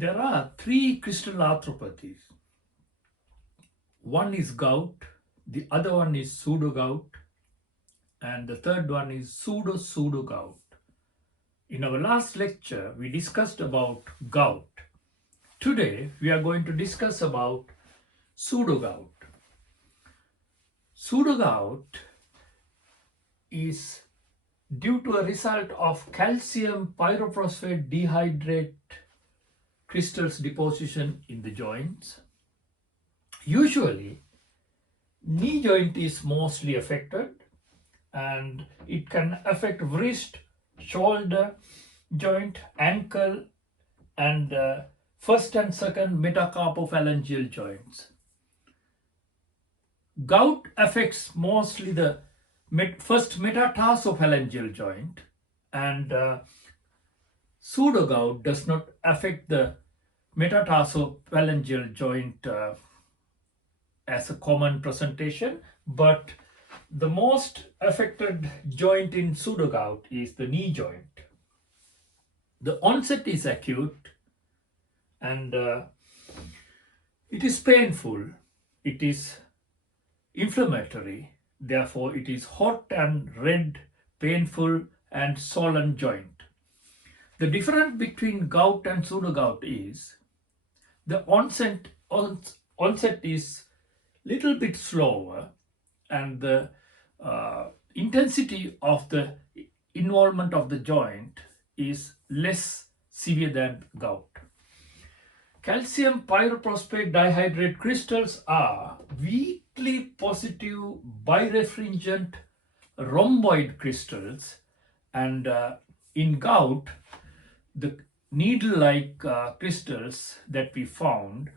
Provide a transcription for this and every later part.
There are three crystal arthropathies. One is gout, the other one is pseudo-gout, and the third one is pseudo-gout. In our last lecture, we discussed about gout. Today, we are going to discuss about pseudo-gout. Pseudo-gout is due to a result of calcium pyrophosphate dehydrate crystals deposition in the joints. Usually, knee joint is mostly affected, and it can affect wrist, shoulder joint, ankle, and first and second metacarpophalangeal joints. Gout affects mostly the first metatarsophalangeal joint, and pseudogout does not affect the metatarsophalangeal joint as a common presentation, but the most affected joint in pseudogout is the knee joint. The onset is acute, and it is painful, it is inflammatory, therefore it is hot and red, painful and swollen joint. The difference between gout and pseudogout is the onset is little bit slower, and the intensity of the involvement of the joint is less severe than gout. Calcium pyrophosphate dihydrate crystals are weakly positive birefringent rhomboid crystals, and in gout, the needle-like crystals that we found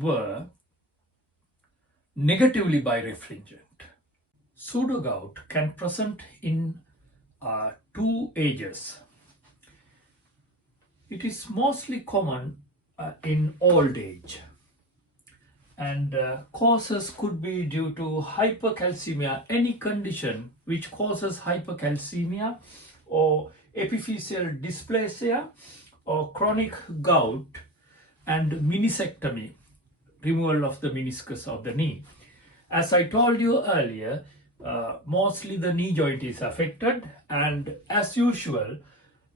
were negatively birefringent. Pseudogout can present in two ages. It is mostly common in old age, and causes could be due to hypercalcemia, any condition which causes hypercalcemia, or epiphyseal dysplasia, or chronic gout, and meniscectomy, removal of the meniscus of the knee. As I told you earlier, mostly the knee joint is affected, and as usual,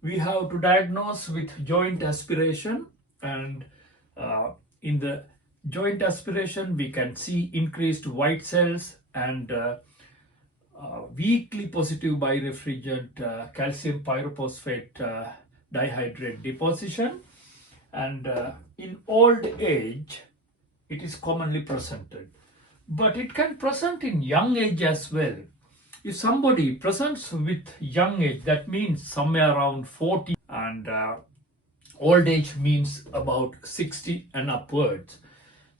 we have to diagnose with joint aspiration, and in the joint aspiration we can see increased white cells and weakly positive birefringent calcium pyrophosphate dihydrate deposition, and in old age it is commonly presented, but it can present in young age as well. If somebody presents with young age, that means somewhere around 40, and old age means about 60 and upwards.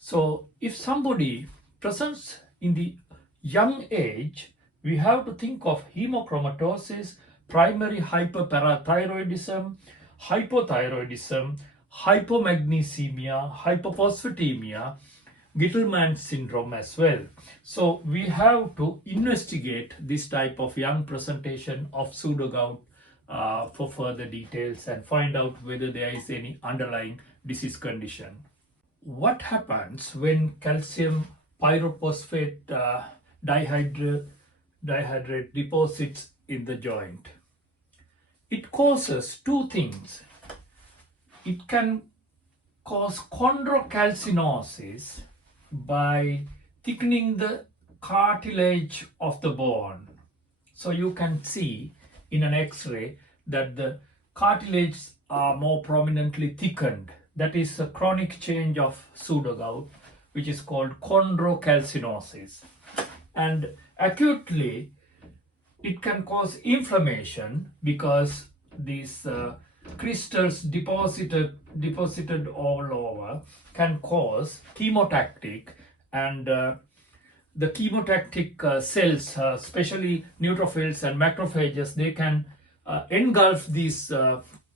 So if somebody presents in the young age, we have to think of hemochromatosis, primary hyperparathyroidism, hypothyroidism, hypomagnesemia, hypophosphatemia, Gittelman syndrome as well. So we have to investigate this type of young presentation of pseudogout for further details and find out whether there is any underlying disease condition. What happens when calcium pyrophosphate dihydrate deposits in the joint? It causes two things. It can cause chondrocalcinosis by thickening the cartilage of the bone. So you can see in an X-ray that the cartilage are more prominently thickened. That is a chronic change of pseudogout, which is called chondrocalcinosis. And acutely, it can cause inflammation because these crystals deposited all over can cause chemotactic, and the chemotactic cells, especially neutrophils and macrophages, they can engulf these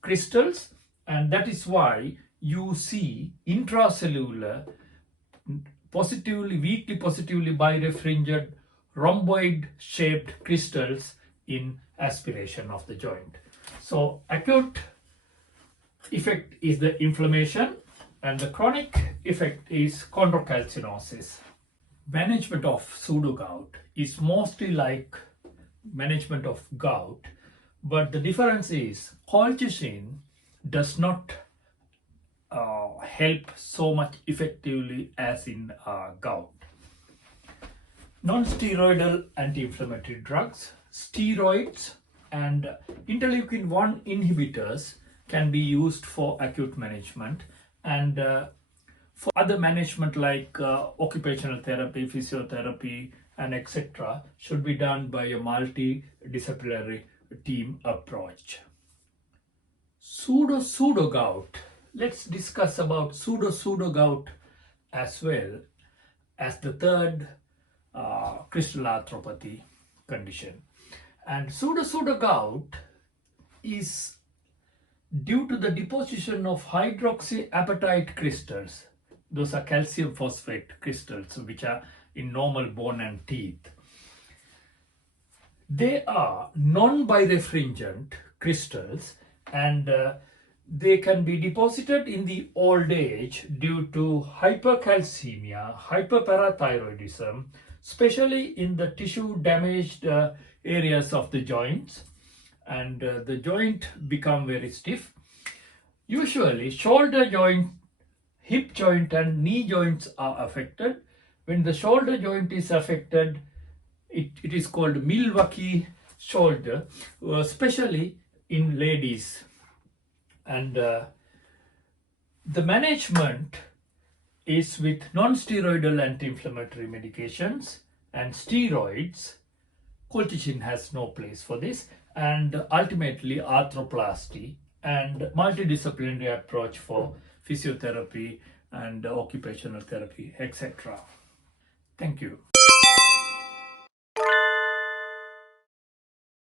crystals, and that is why you see intracellular weakly positively birefringent rhomboid shaped crystals in aspiration of the joint. So acute effect is the inflammation, and the chronic effect is chondrocalcinosis. Management of pseudo-gout is mostly like management of gout, but the difference is colchicine does not help so much effectively as in gout. Non-steroidal anti-inflammatory drugs, steroids, and interleukin-1 inhibitors can be used for acute management, and for other management like occupational therapy, physiotherapy, and etc. should be done by a multidisciplinary team approach. Pseudo-gout. Let's discuss about pseudo-gout as well as the third crystal arthropathy condition. And pseudo-gout is due to the deposition of hydroxyapatite crystals. Those are calcium phosphate crystals which are in normal bone and teeth. They are non-birefringent crystals, and they can be deposited in the old age due to hypercalcemia, hyperparathyroidism, especially in the tissue damaged areas of the joints, and the joint become very stiff. Usually shoulder joint, hip joint and knee joints are affected. When the shoulder joint is affected, it is called Milwaukee shoulder, especially in ladies. And the management is with non-steroidal anti-inflammatory medications and steroids. Colchicine has no place for this, and ultimately arthroplasty and multidisciplinary approach for physiotherapy and occupational therapy, etc. Thank you.